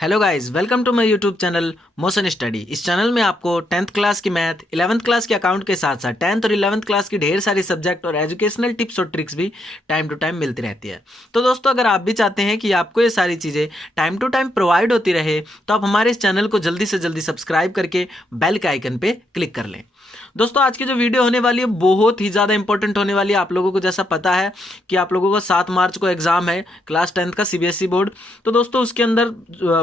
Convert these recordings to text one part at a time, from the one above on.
Hello guys, welcome to my YouTube channel motion study. इस चैनल में आपको 10th क्लास की मैथ, 11th क्लास के अकाउंट के साथ साथ 10th और 11th क्लास की ढेर सारी सब्जेक्ट और एजुकेशनल टिप्स और ट्रिक्स भी टाइम टू टाइम मिलती रहती है। तो दोस्तों, अगर आप भी चाहते हैं कि आपको ये सारी चीज़ें टाइम टू टाइम प्रोवाइड होती रहे, तो आप हमारे इस चैनल को जल्दी से जल्दी सब्सक्राइब करके बेल के आइकन पे क्लिक कर लें। दोस्तों, आज की जो वीडियो होने वाली है बहुत ही ज़्यादा इंपॉर्टेंट होने वाली है। आप लोगों को जैसा पता है कि आप लोगों का 7 मार्च को एग्जाम है क्लास 10th का सीबीएसई बोर्ड। तो दोस्तों, उसके अंदर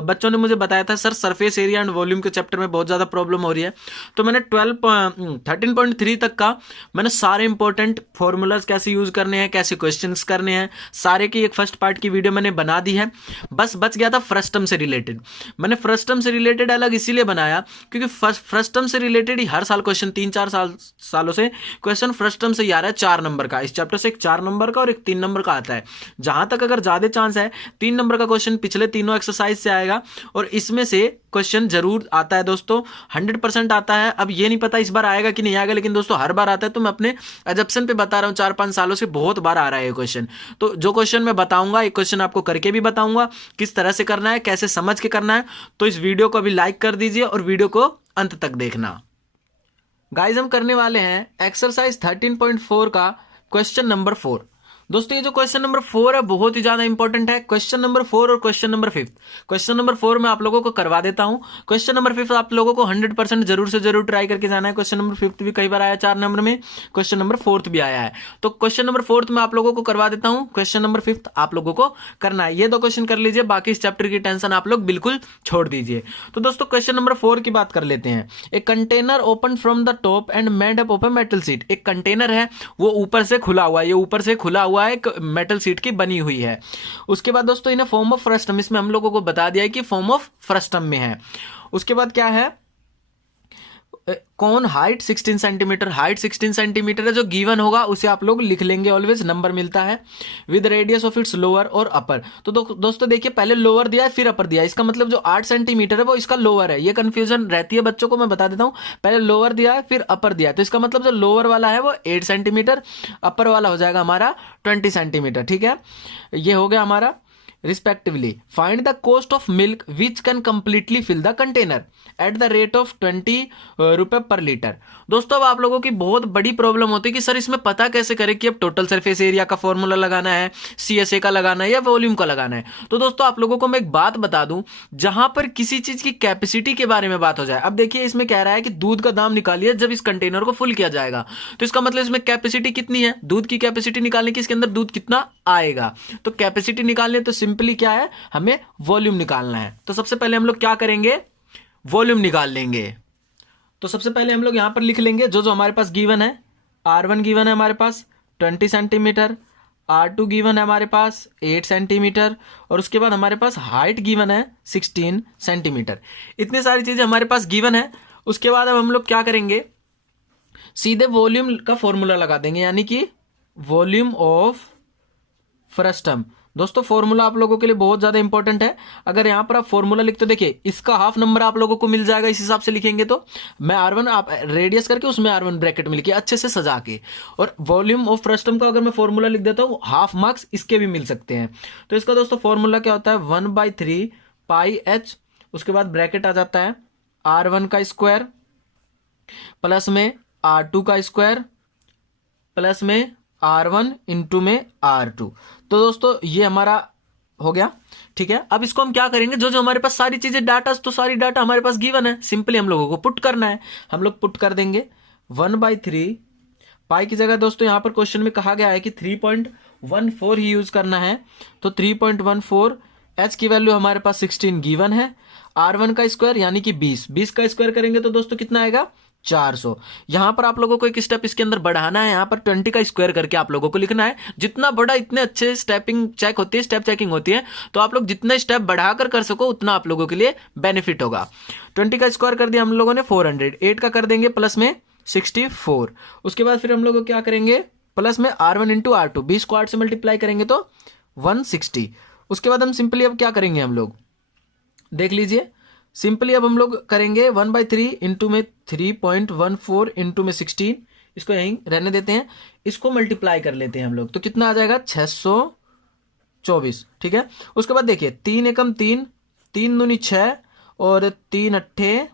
बच्चों ने मुझे बताया था sir surface area and volume के चैप्टर में बहुत ज़्यादा प्रॉब्लम हो रही है। तो मैंने 13.3 तक का मैंने सारे इंपॉर्टेंट फॉर्मूलाज कैसे यूज़ करने हैं, कैसे क्वेश्चंस करने हैं, सारे की एक फर्स्ट पार्ट की वीडियो मैंने बना दी है। बस बच गया था फ्रस्टम से रिलेटेड। मैंने फ्रस्टम से रिलेटेड अलग इसीलिए बनाया क्योंकि फ्रस्टम से रिलेटेड ही हर साल क्वेश्चन 3-4 सालों से क्वेश्चन फ्रस्टम से ही आ रहा है 4 नंबर का। इस चैप्टर से एक 4 नंबर का और एक 3 नंबर का आता है। जहां तक अगर ज्यादा चांस है 3 नंबर का क्वेश्चन पिछले तीनों एक्सरसाइज से आएगा और इसमें से क्वेश्चन जरूर आता है दोस्तों, 100% आता है। अब ये नहीं पता इस बार आएगा कि नहीं आएगा, लेकिन दोस्तों हर बार आता है। तो मैं अपने एजप्शन पे बता रहा हूँ, 4-5 सालों से बहुत बार आ रहा है ये क्वेश्चन। तो जो क्वेश्चन मैं बताऊंगा, एक क्वेश्चन आपको करके भी बताऊंगा किस तरह से करना है, कैसे समझ के करना है। तो इस वीडियो को अभी लाइक कर दीजिए और वीडियो को अंत तक देखना। गाइस, हम करने वाले हैं एक्सरसाइज 13.4 का क्वेश्चन नंबर 4। दोस्तों, ये जो क्वेश्चन नंबर 4 है बहुत ही ज्यादा इंपॉर्टेंट है। क्वेश्चन नंबर 4 और क्वेश्चन नंबर 5। क्वेश्चन नंबर 4 मैं आप लोगों को करवा देता हूं। क्वेश्चन नंबर 5 आप लोगों को 100% जरूर से जरूर ट्राई करके जाना है। क्वेश्चन नंबर 5 भी कई बार आया 4 नंबर में, क्वेश्चन नंबर 4 भी आया है। तो क्वेश्चन नंबर 4 मैं आप लोगों को करवा देता हूं, क्वेश्चन नंबर 5 आप लोगों को करना है। ये 2 क्वेश्चन कर लीजिए, बाकी इस चैप्टर की टेंशन आप लोग बिल्कुल छोड़ दीजिए। तो दोस्तों, क्वेश्चन नंबर 4 की बात कर लेते हैं। एक container open from the top and made up of a metal sheet. एक कंटेनर है, वो ऊपर से खुला हुआ है, ये ऊपर से खुला हुआ है, एक मेटल सीट की बनी हुई है। उसके बाद दोस्तों, इन्हें फॉर्म ऑफ फ्रस्टम, इसमें हम लोगों को बता दिया है कि फॉर्म ऑफ फ्रस्टम में है। उसके बाद क्या है, कौन हाइट 16 सेंटीमीटर, हाइट 16 सेंटीमीटर है जो गिवन होगा उसे आप लोग लिख लेंगे, ऑलवेज नंबर मिलता है with radius of its lower और अपर। तो दोस्तों देखिए, पहले लोअर दिया है फिर अपर दिया है, इसका मतलब जो 8 सेंटीमीटर है वो इसका लोअर है। ये कंफ्यूजन रहती है बच्चों को, मैं बता देता हूं। पहले लोअर दिया है फिर अपर दिया है, तो इसका मतलब जो लोअर वाला है वो 8 सेंटीमीटर, अपर वाला हो जाएगा हमारा 20 सेंटीमीटर। ठीक है, ये हो गया हमारा respectively. Find the cost of milk which can completely fill the container at the rate of 20 रुपए पर लीटर। दोस्तों, अब आप लोगों की बहुत बड़ी प्रॉब्लम होती है कि सर इसमें पता कैसे करें कि अब टोटल सरफेस एरिया का फॉर्मूला लगाना है, सीएसए का लगाना है या वॉल्यूम का लगाना है। तो दोस्तों, आप लोगों को मैं एक बात बता दूं, जहां पर किसी चीज की कैपेसिटी के बारे में बात हो जाए। अब देखिए, इसमें कह रहा है कि दूध का दाम निकालिए जब इस कंटेनर को फुल किया जाएगा। तो इसका मतलब इसमें कैपेसिटी कितनी है, दूध की कैपेसिटी निकालने की, इसके अंदर दूध कितना आएगा। तो कैपेसिटी निकालने तो सिंपली क्या है, हमें वॉल्यूम निकालना है। तो सबसे पहले हम लोग क्या करेंगे, वॉल्यूम निकाल लेंगे। तो सबसे पहले हम लोग यहां पर लिख लेंगे जो जो हमारे पास गिवन है। R1 गिवन है हमारे पास 20 सेंटीमीटर, R2 गिवन है हमारे पास 8 सेंटीमीटर, और उसके बाद हमारे पास हाइट गिवन है 16 सेंटीमीटर। इतनी सारी चीजें हमारे पास गिवन है। उसके बाद अब हम लोग क्या करेंगे, सीधे वॉल्यूम का फॉर्मूला लगा देंगे, यानी कि वॉल्यूम ऑफ फ्रस्टम। दोस्तों, फॉर्मूला आप लोगों के लिए बहुत ज्यादा इंपॉर्टेंट है। अगर यहां पर आप फॉर्मूला लिखते हो, देखिए इसका हाफ नंबर आप लोगों को मिल जाएगा, इस हिसाब से लिखेंगे। तो मैं R1 आप रेडियस करके उसमें R1 ब्रैकेट में लिखिए अच्छे से सजा के, और वॉल्यूम ऑफ फ्रस्टम का अगर मैं फॉर्मूला लिख देता हूं, हाफ मार्क्स इसके भी मिल सकते हैं। तो इसका दोस्तों फॉर्मूला क्या होता है, 1/3 पाई h, उसके बाद ब्रैकेट आ जाता है R1 का स्क्वायर प्लस में R2 का स्क्वायर प्लस में R1 इंटू में R2। तो दोस्तों ये हमारा हो गया। ठीक है, अब इसको हम क्या करेंगे, जो जो हमारे पास सारी चीजें डाटा, तो सारी डाटा हमारे पास गिवन है, सिंपली हम लोगों को पुट करना है। हम लोग पुट कर देंगे 1/3 पाई की जगह दोस्तों यहां पर क्वेश्चन में कहा गया है कि 3.14 ही यूज करना है। तो 3.14, h की वैल्यू हमारे पास 16 गिवन है, R1 का स्क्वायर यानी कि 20 का स्क्वायर करेंगे तो दोस्तों कितना आएगा, 400। यहां पर आप लोगों को एक स्टेप इसके अंदर बढ़ाना है, यहां पर 20 का स्क्वायर करके आप लोगों को लिखना है। जितना बड़ा इतने अच्छे स्टेपिंग चेक होती है, स्टेप चेकिंग होती है, तो आप लोग जितना स्टेप बढ़ाकर कर सको उतना आप लोगों के लिए बेनिफिट होगा। 20 का स्क्वायर कर दिया हम लोगों ने 400, 8 का कर देंगे प्लस में 64। उसके बाद फिर हम लोग क्या करेंगे, प्लस में R1 इंटू R2, 20 को 8 से मल्टीप्लाई करेंगे तो 160। उसके बाद हम सिंपली अब क्या करेंगे, हम लोग देख लीजिए, सिंपली अब हम लोग करेंगे 1/3 इंटू में 3.14 इंटू में 16, इसको यहीं रहने देते हैं, इसको मल्टीप्लाई कर लेते हैं हम लोग, तो कितना आ जाएगा 624। ठीक है, उसके बाद देखिए 3 एकम 3, 3 दूनी 6 और 3 अट्ठे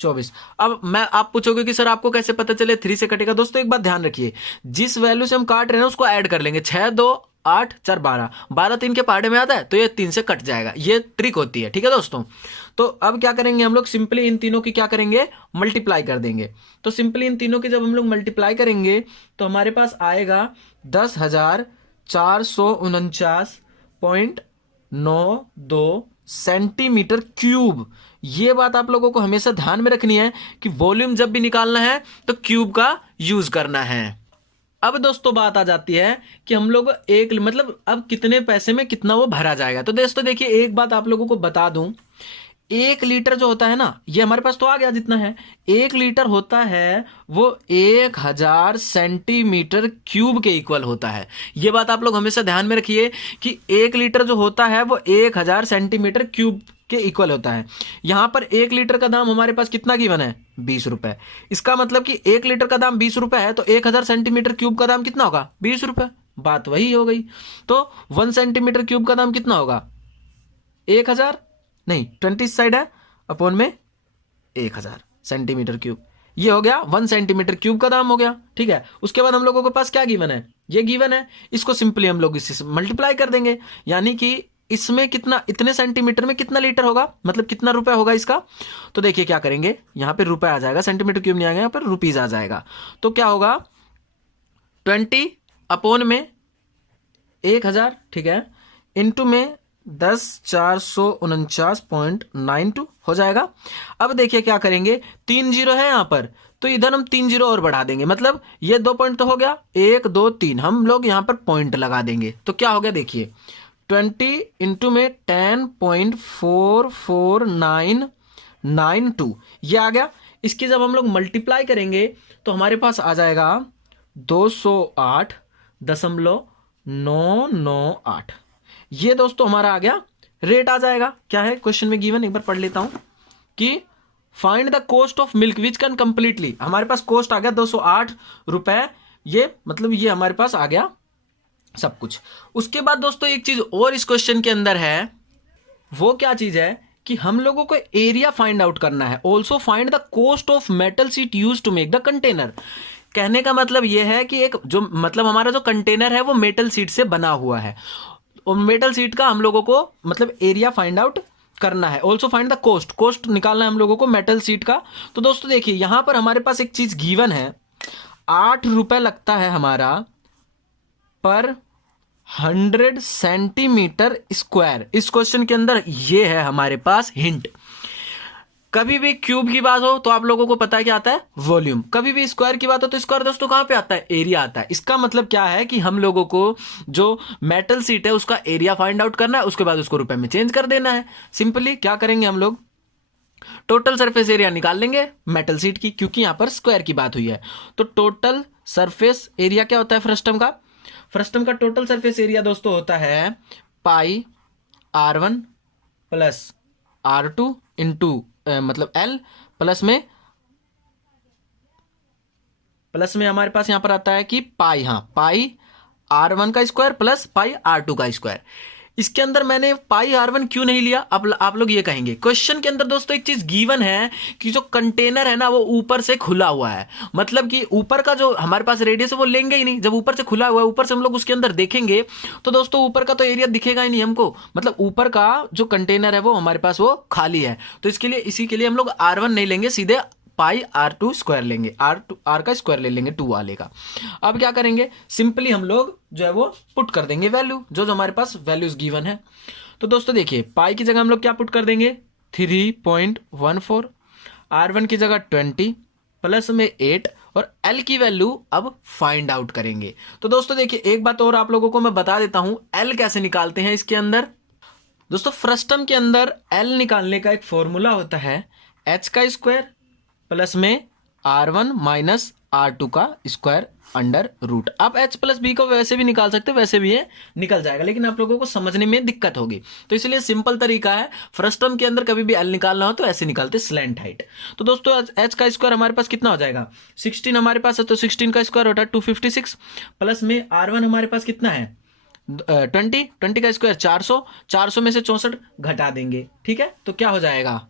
24। अब मैं आप पूछोगे कि सर आपको कैसे पता चले 3 से कटेगा। दोस्तों एक बात ध्यान रखिए, जिस वैल्यू से हम काट रहे हैं उसको ऐड कर लेंगे। 6 2 8 4 12, 12 3 के पहाड़े में आता है तो ये 3 से कट जाएगा। ये ट्रिक होती है, ठीक है दोस्तों। तो अब क्या करेंगे हम लोग, सिंपली इन तीनों की क्या करेंगे, मल्टीप्लाई कर देंगे। तो सिंपली इन तीनों की जब हम लोग मल्टीप्लाई करेंगे तो हमारे पास आएगा 10,449.92 सेंटीमीटर क्यूब। ये बात आप लोगों को हमेशा ध्यान में रखनी है कि वॉल्यूम जब भी निकालना है तो क्यूब का यूज करना है। अब दोस्तों बात आ जाती है कि हम लोग एक मतलब अब कितने पैसे में कितना वो भरा जाएगा। तो दोस्तों देखिए एक बात आप लोगों को बता दूं, 1 लीटर जो होता है ना, ये हमारे पास तो आ गया जितना है, 1 लीटर होता है वो 1000 सेंटीमीटर क्यूब के इक्वल होता है। ये बात आप लोग हमेशा ध्यान में रखिए कि 1 लीटर जो होता है वो 1000 सेंटीमीटर क्यूब के इक्वल होता है। यहां पर 1 लीटर का दाम हमारे पास कितना गिवन है, 20 रुपए। इसका मतलब कि 1 लीटर का दाम 20 रुपए है तो 1000 सेंटीमीटर क्यूब का दाम कितना होगा, 20 रुपए। बात वही हो गई। तो 1 सेंटीमीटर क्यूब का दाम कितना होगा, 1000 नहीं 20 साइड है अपॉन में 1000 सेंटीमीटर क्यूब। ये हो गया 1 सेंटीमीटर क्यूब का दाम हो गया, ठीक है। उसके बाद हम लोगों के पास क्या गिवन है, ये गिवन है। इसको सिंपली हम लोग इससे मल्टीप्लाई कर देंगे, यानी कि इसमें कितना, इतने सेंटीमीटर में कितना लीटर होगा, मतलब कितना रुपए होगा इसका। तो देखिए क्या करेंगे, यहां पे रुपए आ जाएगा, सेंटीमीटर क्यूब नहीं आएगा, यहां पर रुपीज आ जाएगा। तो क्या होगा 20 अपॉन में 1000, ठीक है, इंटू में 10,449.92 हो जाएगा। अब देखिए क्या करेंगे, 3 जीरो है यहां पर तो इधर हम 3 जीरो और बढ़ा देंगे, मतलब ये 2 पॉइंट तो हो गया, 1 2 3, हम लोग यहां पर पॉइंट लगा देंगे। तो क्या हो गया देखिए 20 इंटू में 10.44992 ये आ गया। इसकी जब हम लोग मल्टीप्लाई करेंगे तो हमारे पास आ जाएगा 208.998। ये दोस्तों हमारा आ गया रेट, आ जाएगा। क्या है क्वेश्चन में गिवन, एक बार पढ़ लेता हूं कि find the cost of milk which can completely. हमारे पास कॉस्ट आ गया 208 रुपए, ये मतलब ये हमारे पास आ गया सब कुछ। उसके बाद दोस्तों एक चीज और इस क्वेश्चन के अंदर है, वो क्या चीज है कि हम लोगों को एरिया फाइंड आउट करना है। Also find the cost of metal sheet use to make the container. कहने का मतलब यह है कि एक जो मतलब हमारा जो कंटेनर है वो मेटल शीट से बना हुआ है, और मेटल शीट का हम लोगों को मतलब एरिया फाइंड आउट करना है। Also find the cost, cost निकालना है हम लोगों को मेटल शीट का। तो दोस्तों देखिए यहां पर हमारे पास एक चीज गिवन है, 8 रुपए लगता है हमारा पर 100 सेंटीमीटर स्क्वायर। इस क्वेश्चन के अंदर ये है हमारे पास हिंट। कभी भी क्यूब की बात हो तो आप लोगों को पता है क्या आता है, वॉल्यूम। कभी भी स्क्वायर की बात हो तो स्क्वायर दोस्तों कहां पे आता है, एरिया आता है। इसका मतलब क्या है कि हम लोगों को जो मेटल शीट है उसका एरिया फाइंड आउट करना है, उसके बाद उसको रुपए में चेंज कर देना है। सिंपली क्या करेंगे हम लोग, टोटल सरफेस एरिया निकाल लेंगे मेटल शीट की, क्योंकि यहां पर स्क्वायर की बात हुई है। तो टोटल सरफेस एरिया क्या होता है फ्रस्टम का, फ्रस्टम का टोटल सरफेस एरिया दोस्तों होता है पाई R1 प्लस R2 इंटू मतलब L प्लस में हमारे पास यहां पर आता है कि पाई, हाँ पाई R1 का स्क्वायर प्लस पाई R2 का स्क्वायर। इसके अंदर मैंने पाई R1 क्यों नहीं लिया, अब आप लोग ये कहेंगे। क्वेश्चन के अंदर दोस्तों एक चीज गिवन है कि जो कंटेनर है ना वो ऊपर से खुला हुआ है, मतलब कि ऊपर का जो हमारे पास रेडियस है वो लेंगे ही नहीं। जब ऊपर से खुला हुआ है, ऊपर से हम लोग उसके अंदर देखेंगे तो दोस्तों ऊपर का तो एरिया दिखेगा ही नहीं हमको, मतलब ऊपर का जो कंटेनर है वो हमारे पास वो खाली है। तो इसके लिए इसी के लिए हम लोग R1 नहीं लेंगे, सीधे पाई R2 स्क्वायर लेंगे, R का स्क्वायर ले लेंगे 2 वाले का। अब क्या करेंगे, सिंपली हम लोग जो है वो पुट कर देंगे वैल्यू, जो हमारे पास वैल्यूज गिवन है। तो दोस्तों देखिए पाई की जगह हम लोग क्या पुट कर देंगे, 3.14, R1 की जगह 20 प्लस में 8, और L की वैल्यू अब फाइंड आउट करेंगे। तो दोस्तों देखिए एक बात और आप लोगों को मैं बता देता हूं, L कैसे निकालते हैं इसके अंदर। दोस्तों फ्रस्टम के अंदर L निकालने का एक फॉर्मूला होता है H का स्क्वायर प्लस में R1 माइनस R2 का स्क्वायर अंडर रूट। आप H प्लस बी को वैसे भी निकाल सकते हो, वैसे भी ये निकल जाएगा, लेकिन आप लोगों को समझने में दिक्कत होगी। तो इसलिए सिंपल तरीका है, फ्रस्टम के अंदर कभी भी L निकालना हो तो ऐसे निकालते, स्लैंट हाइट। तो दोस्तों H का स्क्वायर हमारे पास कितना हो जाएगा, 16 हमारे पास है, तो 16 का स्क्वायर होता है 256 प्लस में R1 हमारे पास कितना है 20, 20 का स्क्वायर 400, 400 में से 64 घटा देंगे, ठीक है, तो क्या हो जाएगा,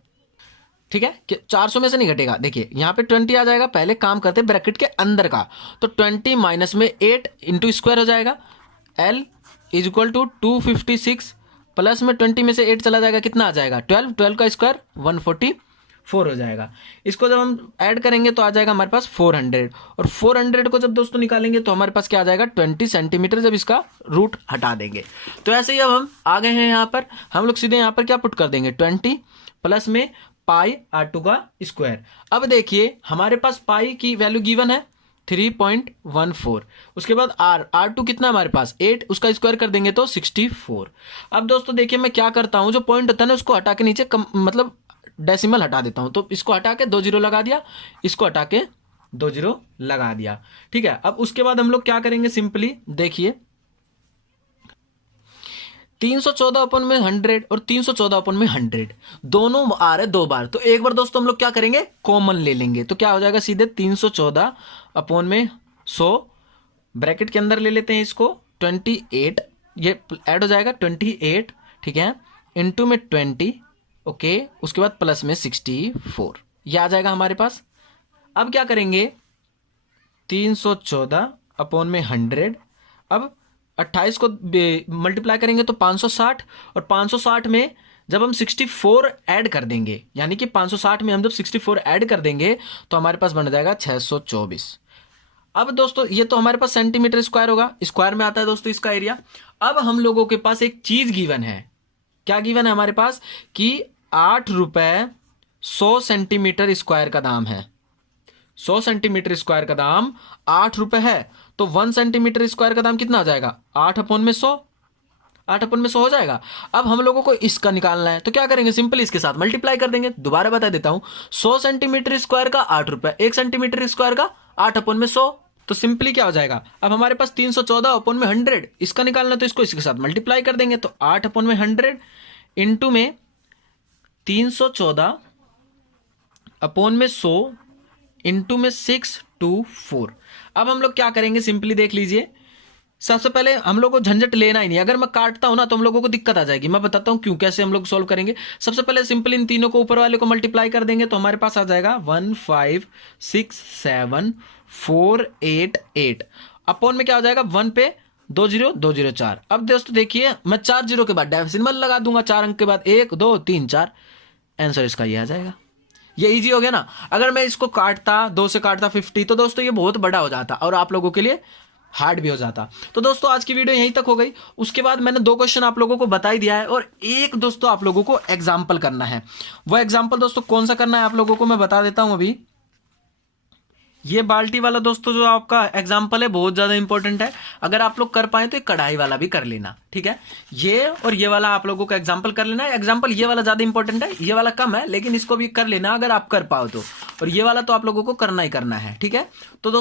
ठीक है, कि 400 में से नहीं घटेगा, देखिए यहाँ पे 20 आ जाएगा, पहले काम करते हैं ब्रैकेट के अंदर का, तो 20 माइनस में 8 इंटू स्क्वायर हो जाएगा, L is equal to 256 plus में 20 में से 8 चला जाएगा, कितना आ जाएगा 12, 12 का स्क्वायर 144 हो जाएगा। इसको जब हम ऐड करेंगे तो आ जाएगा हमारे पास 400, और 400 को जब दोस्तों निकालेंगे तो हमारे पास क्या आ जाएगा 20 सेंटीमीटर, जब इसका रूट हटा देंगे। तो ऐसे ही अब हम आ गए हैं यहाँ पर, हम लोग सीधे यहाँ पर क्या पुट कर देंगे 20 प्लस में पाई R2 का स्क्वायर। अब देखिए हमारे पास पाई की वैल्यू गिवन है 3.14, उसके बाद R2 कितना है हमारे पास 8, उसका स्क्वायर कर देंगे तो 64। अब दोस्तों देखिए मैं क्या करता हूं, जो पॉइंट होता है ना उसको हटा के नीचे मतलब डेसिमल हटा देता हूं, तो इसको हटा के 2 जीरो लगा दिया, इसको हटा के 2 जीरो लगा दिया, ठीक है। अब उसके बाद हम लोग क्या करेंगे, सिंपली देखिए 314 अपन में 100 और 314 अपन में 100 दोनों आ रहे 2 बार, तो एक बार दोस्तों हम लोग क्या करेंगे कॉमन ले लेंगे, तो क्या हो जाएगा सीधे 314 अपन में 100 ब्रैकेट के अंदर ले लेते हैं इसको 28, ये ऐड हो जाएगा 28, ठीक है, इनटू में 20, ओके, उसके बाद प्लस में 64, ये आ जाएगा हमारे पास। अब क्या करेंगे 314 अपन में 100, अब 28 को मल्टीप्लाई करेंगे तो 560, और 560 में जब हम 64 ऐड कर देंगे, यानी कि 560 में हम जब 64 ऐड कर देंगे तो हमारे पास बन जाएगा 624। अब दोस्तों ये तो हमारे पास सेंटीमीटर स्क्वायर होगा, स्क्वायर में आता है दोस्तों इसका एरिया। अब हम लोगों के पास एक चीज गिवन है, क्या गिवन है हमारे पास कि 8 रुपए 100 सेंटीमीटर स्क्वायर का दाम है, 100 सेंटीमीटर स्क्वायर का दाम 8 रुपए है, तो 1 सेंटीमीटर स्क्वायर का दाम कितना आ जाएगा 8 अपन में 100, 8 अपन में 100 हो जाएगा। अब हम लोगों को इसका निकालना है, तो क्या करेंगे सिंपल इसके साथ मल्टीप्लाई कर देंगे। दोबारा बता देता हूं 100 सेंटीमीटर स्क्वायर का 8 रुपए, 1 सेंटीमीटर स्क्वायर का 8 अपन में 100, तो सिंपली क्या हो जाएगा, अब हमारे पास 314 अपन में 100 इसका निकालना, तो इसको इसके साथ मल्टीप्लाई कर देंगे, तो 8 अपन में 100 इंटू में 314 अपन में 100 इंटू में 624। अब हम लोग क्या करेंगे सिंपली देख लीजिए, सबसे पहले हम लोग को झंझट लेना ही नहीं, अगर मैं काटता हूं ना तो हम लोगों को दिक्कत आ जाएगी, मैं बताता हूं क्यों, कैसे हम लोग सॉल्व करेंगे। सबसे पहले सिंपल इन तीनों को ऊपर वाले को मल्टीप्लाई कर देंगे, तो हमारे पास आ जाएगा 1567488 अपॉन में क्या हो जाएगा 1 पे 20204। अब दोस्तों देखिए मैं 4 जीरो के बाद डेसिमल लगा दूंगा, 4 अंक के बाद 1 2 3 4, आंसर इसका ये आ जाएगा। ये इजी हो गया ना। अगर मैं इसको काटता 2 से काटता 50 तो दोस्तों ये बहुत बड़ा हो जाता और आप लोगों के लिए हार्ड भी हो जाता। तो दोस्तों आज की वीडियो यहीं तक हो गई। उसके बाद मैंने 2 क्वेश्चन आप लोगों को बता ही दिया है और एक दोस्तों आप लोगों को एग्जाम्पल करना है। वो एग्जाम्पल दोस्तों कौन सा करना है आप लोगों को मैं बता देता हूं अभी। ये बाल्टी वाला दोस्तों जो आपका एग्जाम्पल है बहुत ज्यादा इंपॉर्टेंट है, अगर आप लोग कर पाए तो ये कढ़ाई वाला भी कर लेना, ठीक है। ये और ये वाला आप लोगों का एग्जाम्पल कर लेना है। एग्जाम्पल ये वाला ज्यादा इंपॉर्टेंट है, ये वाला कम है, लेकिन इसको भी कर लेना अगर आप कर पाओ तो, और ये वाला तो आप लोगों को करना ही करना है, ठीक है। तो दोस्तों